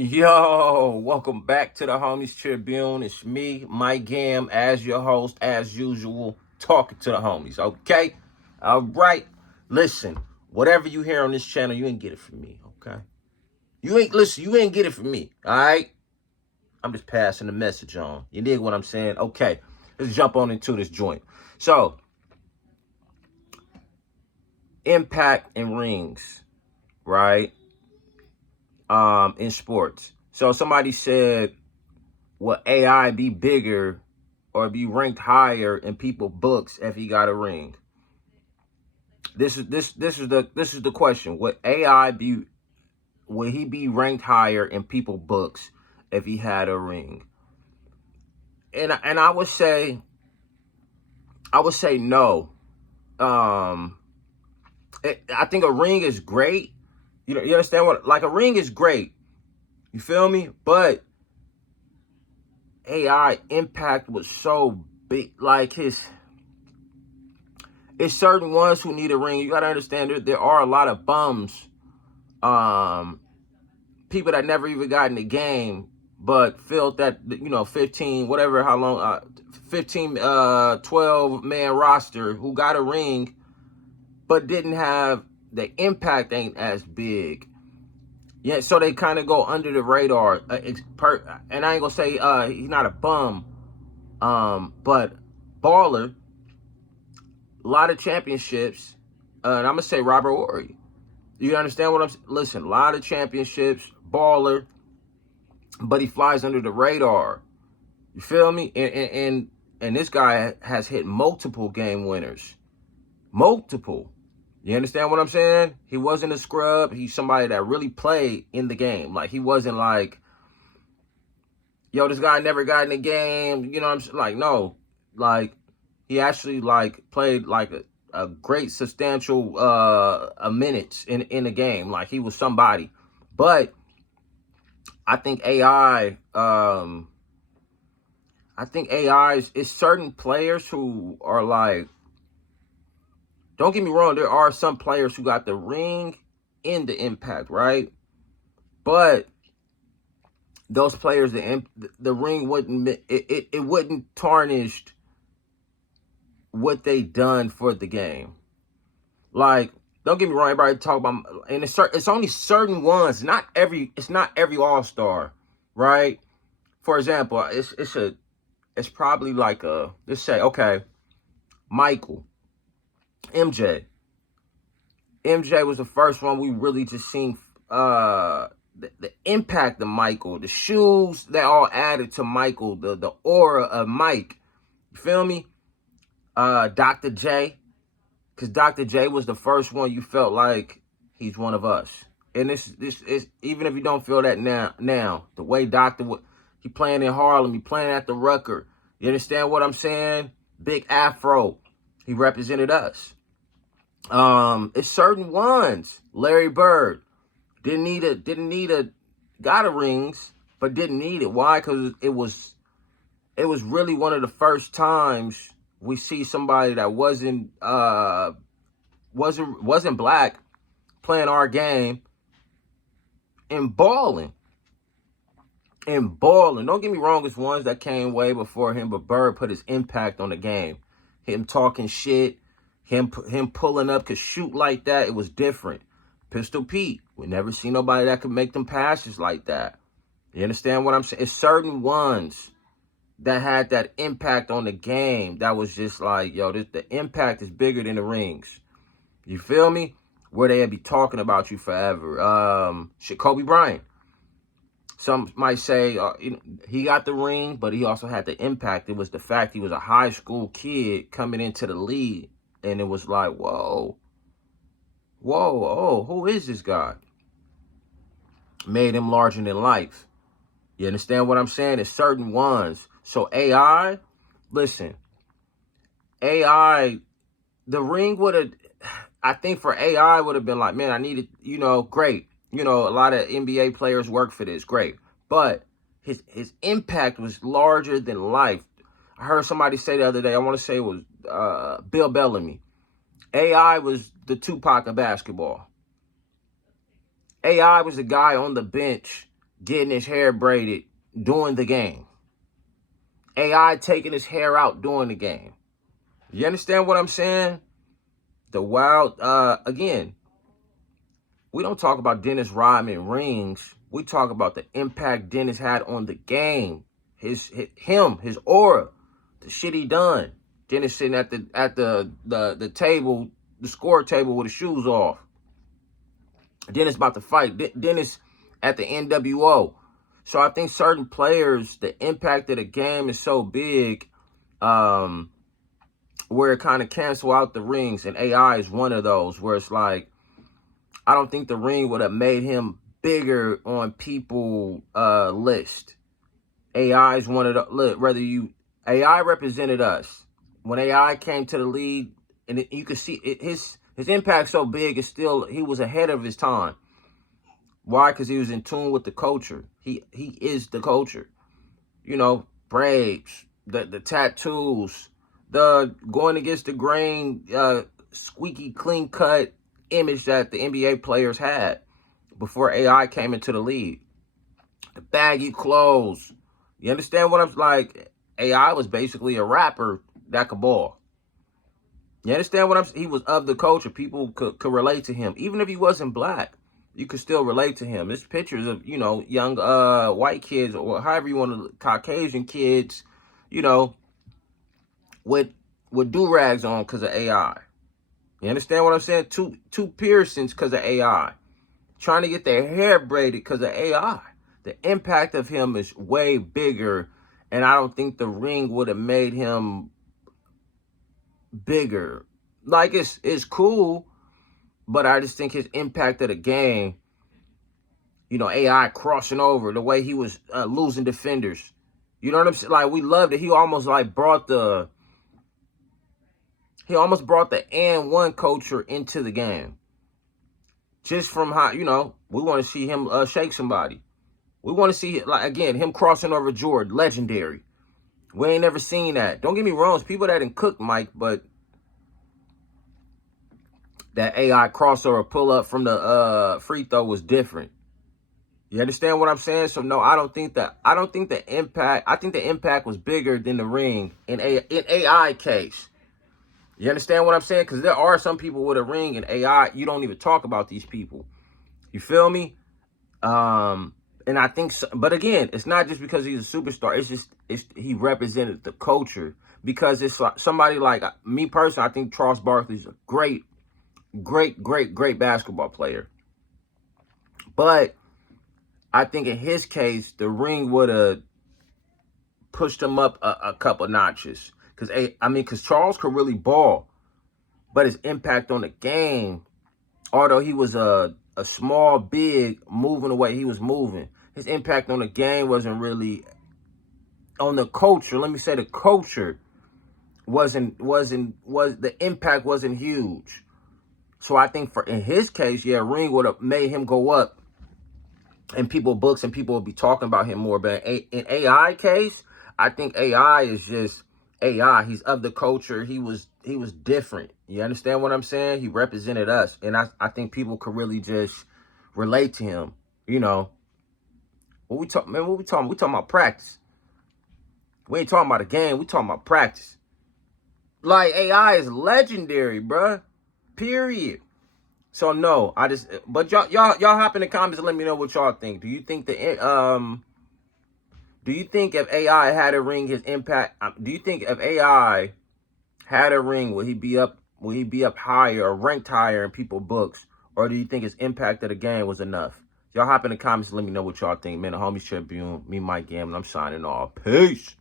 Yo, welcome back to the Homies Tribune. It's me, Mike Gam, as your host, as usual, talking to the homies, okay? All right. Listen, whatever you hear on this channel, you ain't get it from me, okay? You ain't get it from me, all right? I'm just passing the message on. You dig what I'm saying? Okay, let's jump on into this joint. So, impact and rings, right? In sports. So somebody said, will AI be bigger or be ranked higher in people's books if he got a ring? This is the question. Will he be ranked higher in people's books if he had a ring? And I would say no. I think a ring is great. You understand what, like, a ring is great. You feel me? But AI impact was so big. Like, it's certain ones who need a ring. You got to understand there are a lot of bums, people that never even got in the game, but felt that, 15, whatever, how long, 15, 12 man roster who got a ring, but didn't have the impact, ain't as big. Yeah, so they kind of go under the radar. And I ain't gonna say he's not a bum, but baller, a lot of championships, and I'm gonna say Robert Horry. You understand what I'm saying? Listen, a lot of championships, baller, but he flies under the radar. You feel me? And this guy has hit multiple game winners. Multiple. You understand what I'm saying? He wasn't a scrub. He's somebody that really played in the game. Like, he wasn't like, yo, this guy never got in the game. You know what I'm saying? Like, no. Like, he actually, like, played, like, a great substantial minutes in the game. Like, he was somebody. But I think AI is certain players who are like, don't get me wrong, there are some players who got the ring in the impact, right? But those players, the ring wouldn't tarnish what they done for the game. Like, don't get me wrong, everybody talk about, and it's only certain ones, it's not every all-star, right? For example, it's probably like let's say, okay, Michael, MJ was the first one we really just seen the impact of Michael, the shoes that all added to Michael, the aura of Mike. You feel me? Dr. J, because Dr. J was the first one you felt like he's one of us. And this is, even if you don't feel that now, the way he playing in Harlem, he playing at the Rucker. You understand what I'm saying? Big Afro, he represented us. It's certain ones. Larry Bird didn't need got a rings, but didn't need it. Why? Because it was really one of the first times we see somebody that wasn't black playing our game and balling. Don't get me wrong, it's ones that came way before him, but Bird put his impact on the game. Him talking shit, him pulling up, could shoot like that. It was different. Pistol Pete, we never seen nobody that could make them passes like that. You understand what I'm saying? It's certain ones that had that impact on the game that was just like, yo, the impact is bigger than the rings. You feel me? Where they'd be talking about you forever. Kobe Bryant. Some might say he got the ring, but he also had the impact. It was the fact he was a high school kid coming into the league, and it was like, whoa, oh, who is this guy? Made him larger than life. You understand what I'm saying? It's certain ones. So AI, listen, AI, the ring would have, I think for AI would have been like, man, I needed, great. A lot of NBA players work for this, great. But his impact was larger than life. I heard somebody say the other day, I want to say it was Bill Bellamy. AI was the Tupac of basketball. AI was the guy on the bench getting his hair braided during the game. AI taking his hair out during the game. You understand what I'm saying? The wild, again, we don't talk about Dennis Rodman rings. We talk about the impact Dennis had on the game. His aura, the shit he done. Dennis sitting at the table, the score table with his shoes off. Dennis about to fight. Dennis at the NWO. So I think certain players, the impact of the game is so big, where it kind of cancel out the rings, and AI is one of those where it's like, I don't think the ring would have made him bigger on people list. AI is one of the, look, AI represented us. When AI came to the league, and you could see his impact so big, it's still, he was ahead of his time. Why? Because he was in tune with the culture. He is the culture. You know, braids, the tattoos, the going against the grain, squeaky clean cut image that the NBA players had before AI came into the league. The baggy clothes. You understand what I'm like? AI was basically a rapper that could ball. You understand what I'm saying? He was of the culture. People could relate to him. Even if he wasn't black, you could still relate to him. There's pictures of, you know, young white kids, or however you want to, Caucasian kids, you know, with do-rags on because of AI. You understand what I'm saying? Two piercings because of AI. Trying to get their hair braided because of AI. The impact of him is way bigger, and I don't think the ring would have made him bigger. Like, it's cool, but I just think his impact of the game, you know, AI crossing over, the way he was losing defenders. You know what I'm saying? Like, we loved it. He almost brought the and one culture into the game. Just from how, you know, we want to see him shake somebody. We want to see, like, again, him crossing over Jordan, legendary. We ain't never seen that. Don't get me wrong, it's people that didn't cook Mike, but that AI crossover pull up from the free throw was different. You understand what I'm saying? So no, I don't think the impact. I think the impact was bigger than the ring in AI case. You understand what I'm saying? Because there are some people with a ring in AI. You don't even talk about these people. You feel me? And I think, but again, it's not just because he's a superstar. It's just he represented the culture. Because it's like somebody like me personally, I think Charles Barkley's a great basketball player. But I think in his case, the ring would have pushed him up a couple notches. Because Charles could really ball, but his impact on the game, although he was a small, big, moving the way he was moving, his impact on the game wasn't really on the culture. Let me say the culture the impact wasn't huge. So I think in his case, yeah, ring would have made him go up in people books, and people will be talking about him more. But in AI case, I think AI is just AI. He's of the culture. He was different. You understand what I'm saying? He represented us, and I think people could really just relate to him. You know, what we talking about practice. We ain't talking about a game. We talking about practice. Like, AI is legendary, bruh. Period. So no, but y'all hop in the comments and let me know what y'all think. Do you think if AI had a ring, his impact? Do you think if AI had a ring, would he be up higher or ranked higher in people's books, or do you think his impact of the game was enough? Y'all hop in the comments and let me know what y'all think. Man, the Homies Tribune, me, Mike Gamble, I'm signing off. Peace.